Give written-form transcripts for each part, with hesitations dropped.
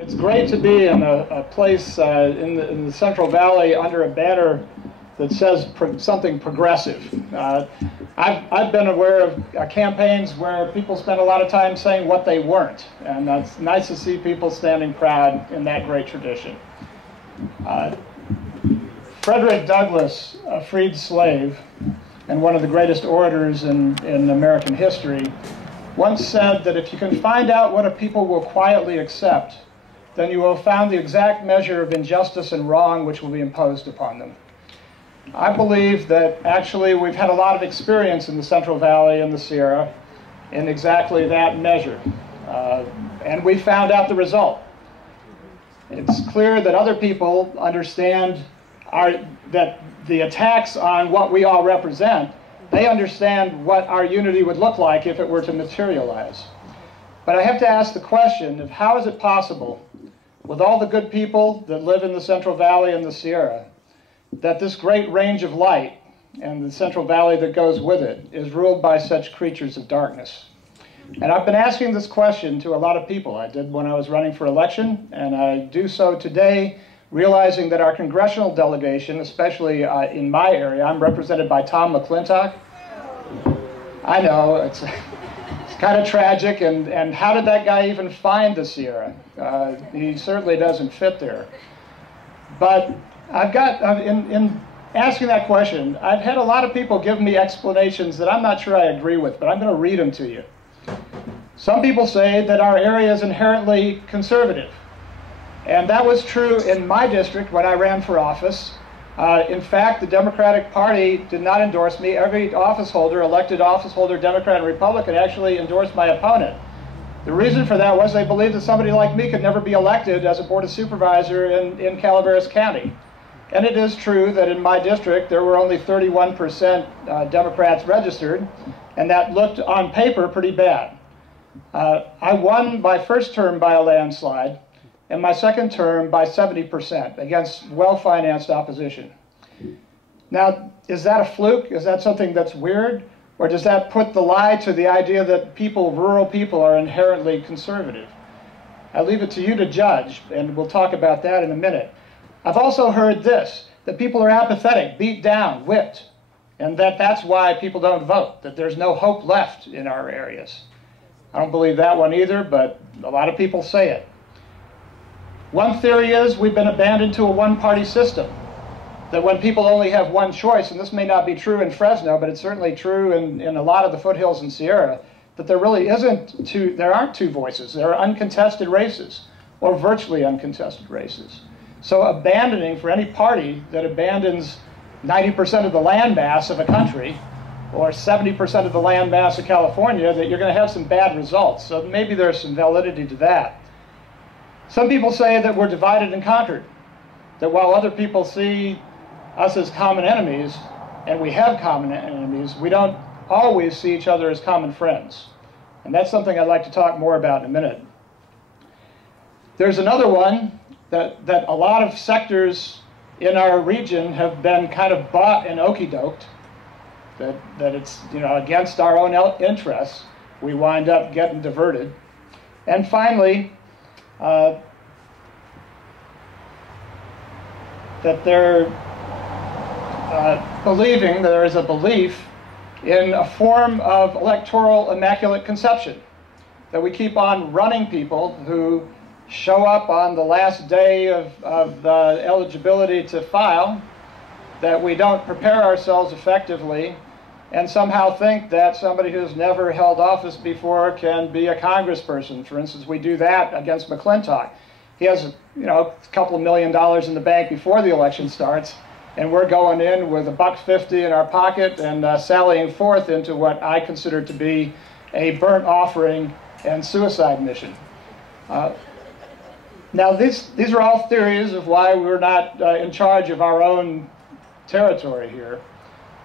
It's great to be in a place in the Central Valley under a banner that says something progressive. I've been aware of campaigns where people spend a lot of time saying what they weren't, and it's nice to see people standing proud in that great tradition. Frederick Douglass, a freed slave and one of the greatest orators in American history, once said that if you can find out what a people will quietly accept, then you will have found the exact measure of injustice and wrong which will be imposed upon them. I believe that actually we've had a lot of experience in the Central Valley and the Sierra in exactly that measure, and we found out the result. It's clear that other people understand that the attacks on what we all represent, they understand what our unity would look like if it were to materialize. But I have to ask the question of how is it possible, with all the good people that live in the Central Valley and the Sierra, that this great range of light and the Central Valley that goes with it is ruled by such creatures of darkness? And I've been asking this question to a lot of people. I did when I was running for election, and I do so today, realizing that our congressional delegation, especially in my area, I'm represented by Tom McClintock. I know, it's kind of tragic, and how did that guy even find the Sierra? He certainly doesn't fit there. But I've got, in asking that question, I've had a lot of people give me explanations that I'm not sure I agree with, but I'm going to read them to you. Some people say that our area is inherently conservative. And that was true in my district when I ran for office. In fact, the Democratic Party did not endorse me. Every office holder, elected office holder, Democrat and Republican, actually endorsed my opponent. The reason for that was they believed that somebody like me could never be elected as a Board of Supervisor in Calaveras County. And it is true that in my district there were only 31% Democrats registered, and that looked on paper pretty bad. I won my first term by a landslide, and my second term by 70% against well-financed opposition. Now, is that a fluke? Is that something that's weird? Or does that put the lie to the idea that rural people are inherently conservative? I leave it to you to judge, and we'll talk about that in a minute. I've also heard this, that people are apathetic, beat down, whipped, and that's why people don't vote, that there's no hope left in our areas. I don't believe that one either, but a lot of people say it. One theory is we've been abandoned to a one-party system, that when people only have one choice, and this may not be true in Fresno, but it's certainly true in a lot of the foothills and Sierra, that there really there aren't two voices. There are uncontested races, or virtually uncontested races. So abandoning for any party that abandons 90% of the land mass of a country, or 70% of the land mass of California, that you're going to have some bad results. So maybe there's some validity to that. Some people say that we're divided and conquered, that while other people see us as common enemies, and we have common enemies, we don't always see each other as common friends. And that's something I'd like to talk more about in a minute. There's another one that a lot of sectors in our region have been kind of bought and okey-doked, that it's against our own interests. We wind up getting diverted. And finally, that they're believing that there is a belief in a form of electoral immaculate conception, that we keep on running people who show up on the last day of the eligibility to file, that we don't prepare ourselves effectively, and somehow think that somebody who's never held office before can be a congressperson. For instance, we do that against McClintock. He has a couple of $1 million in the bank before the election starts, and we're going in with $1.50 in our pocket and sallying forth into what I consider to be a burnt offering and suicide mission. Now, these are all theories of why we're not in charge of our own territory here.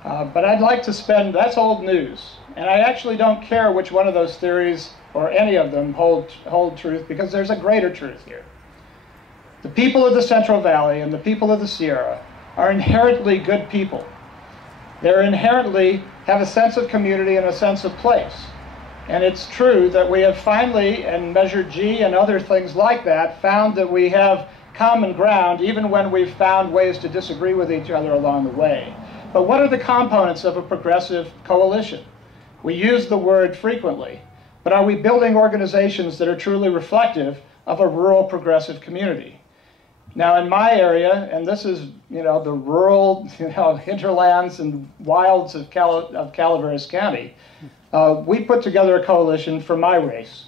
But I'd like to that's old news. And I actually don't care which one of those theories or any of them hold truth, because there's a greater truth here. The people of the Central Valley and the people of the Sierra are inherently good people. They inherently have a sense of community and a sense of place. And it's true that we have finally, in Measure G and other things like that, found that we have common ground even when we've found ways to disagree with each other along the way. But what are the components of a progressive coalition? We use the word frequently, but are we building organizations that are truly reflective of a rural progressive community? Now in my area, and this is the rural hinterlands and wilds of Calaveras County, we put together a coalition for my race.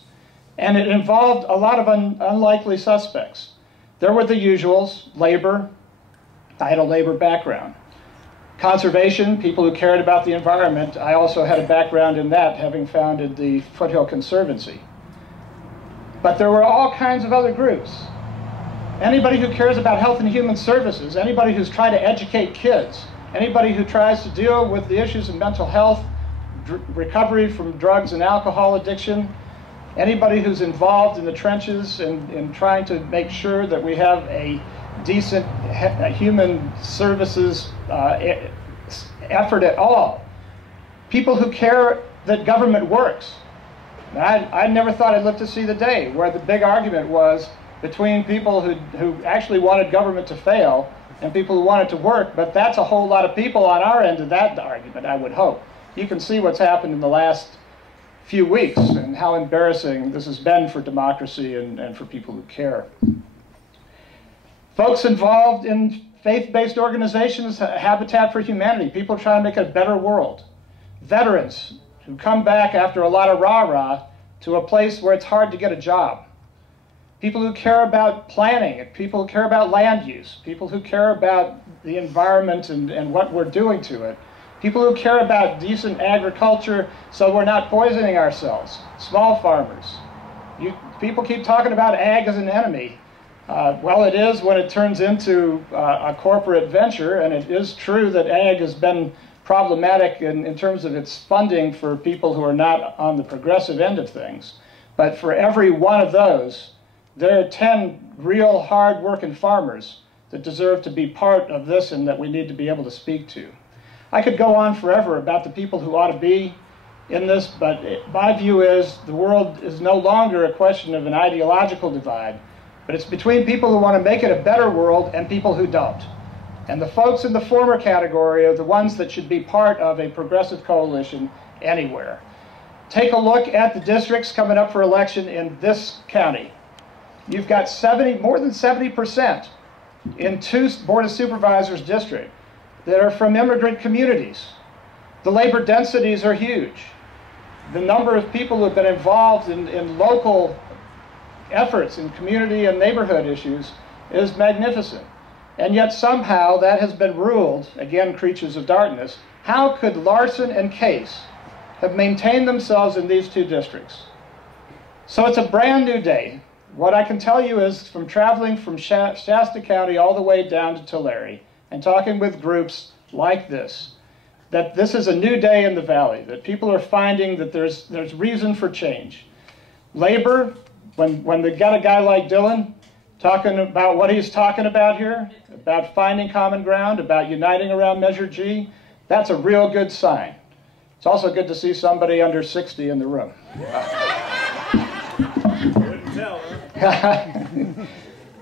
And it involved a lot of unlikely suspects. There were the usuals: labor, I had a labor background. Conservation, people who cared about the environment. I also had a background in that, having founded the Foothill Conservancy. But there were all kinds of other groups. Anybody who cares about health and human services, anybody who's trying to educate kids, anybody who tries to deal with the issues of mental health, recovery from drugs and alcohol addiction, anybody who's involved in the trenches in trying to make sure that we have a decent human services effort at all. People who care that government works. I never thought I'd live to see the day where the big argument was between people who actually wanted government to fail and people who wanted to work, but that's a whole lot of people on our end of that argument, I would hope. You can see what's happened in the last few weeks and how embarrassing this has been for democracy and for people who care. Folks involved in faith-based organizations, Habitat for Humanity, people trying to make a better world. Veterans who come back after a lot of rah-rah to a place where it's hard to get a job. People who care about planning, people who care about land use, people who care about the environment and what we're doing to it. People who care about decent agriculture so we're not poisoning ourselves. Small farmers. People keep talking about ag as an enemy. Well, it is when it turns into a corporate venture, and it is true that ag has been problematic in terms of its funding for people who are not on the progressive end of things. But for every one of those, there are 10 real hard-working farmers that deserve to be part of this and that we need to be able to speak to. I could go on forever about the people who ought to be in this, but my view is the world is no longer a question of an ideological divide, but it's between people who want to make it a better world and people who don't. And the folks in the former category are the ones that should be part of a progressive coalition anywhere. Take a look at the districts coming up for election in this county. You've got more than 70% in 2 Board of Supervisors districts that are from immigrant communities. The labor densities are huge. The number of people who have been involved in local efforts in community and neighborhood issues is magnificent. And yet somehow that has been ruled, again, creatures of darkness. How could Larson and Case have maintained themselves in these 2 districts? So it's a brand new day. What I can tell you is, from traveling from Shasta County all the way down to Tulare and talking with groups like this, that this is a new day in the Valley, that people are finding that there's reason for change. Labor, when they got a guy like Dylan talking about what he's talking about here, about finding common ground, about uniting around Measure G, that's a real good sign. It's also good to see somebody under 60 in the room. Couldn't tell,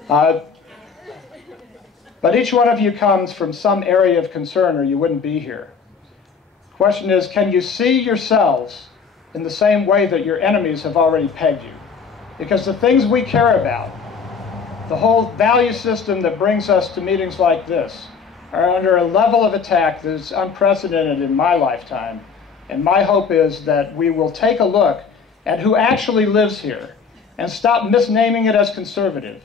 huh? But each one of you comes from some area of concern or you wouldn't be here. The question is, can you see yourselves in the same way that your enemies have already pegged you? Because the things we care about, the whole value system that brings us to meetings like this, are under a level of attack that is unprecedented in my lifetime. And my hope is that we will take a look at who actually lives here and stop misnaming it as conservative.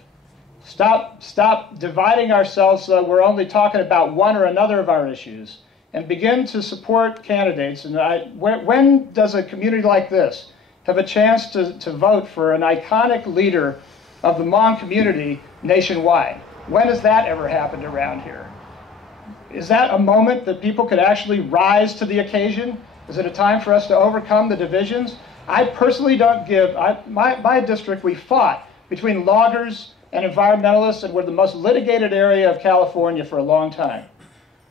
Stop dividing ourselves so that we're only talking about one or another of our issues, and begin to support candidates. And when does a community like this have a chance to vote for an iconic leader of the Hmong community nationwide? When has that ever happened around here? Is that a moment that people could actually rise to the occasion? Is it a time for us to overcome the divisions? I personally don't give, my district, we fought between loggers and environmentalists, and we're the most litigated area of California for a long time.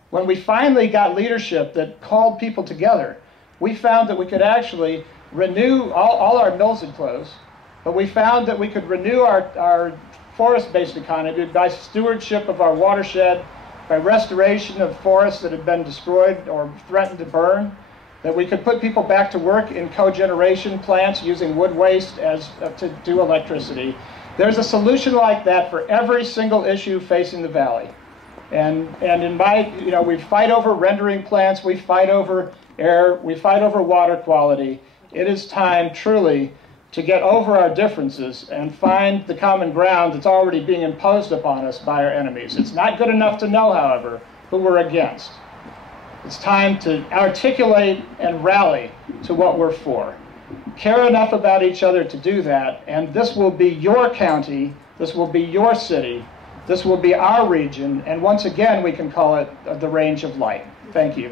When we finally got leadership that called people together, we found that we could actually renew, all our mills had closed, but we found that we could renew our forest-based economy by stewardship of our watershed, by restoration of forests that had been destroyed or threatened to burn, that we could put people back to work in cogeneration plants using wood waste to do electricity. There's a solution like that for every single issue facing the valley. And in my, we fight over rendering plants, we fight over air, we fight over water quality. It is time, truly, to get over our differences and find the common ground that's already being imposed upon us by our enemies. It's not good enough to know, however, who we're against. It's time to articulate and rally to what we're for. Care enough about each other to do that, and this will be your county, this will be your city, this will be our region, and once again we can call it the range of light. Thank you.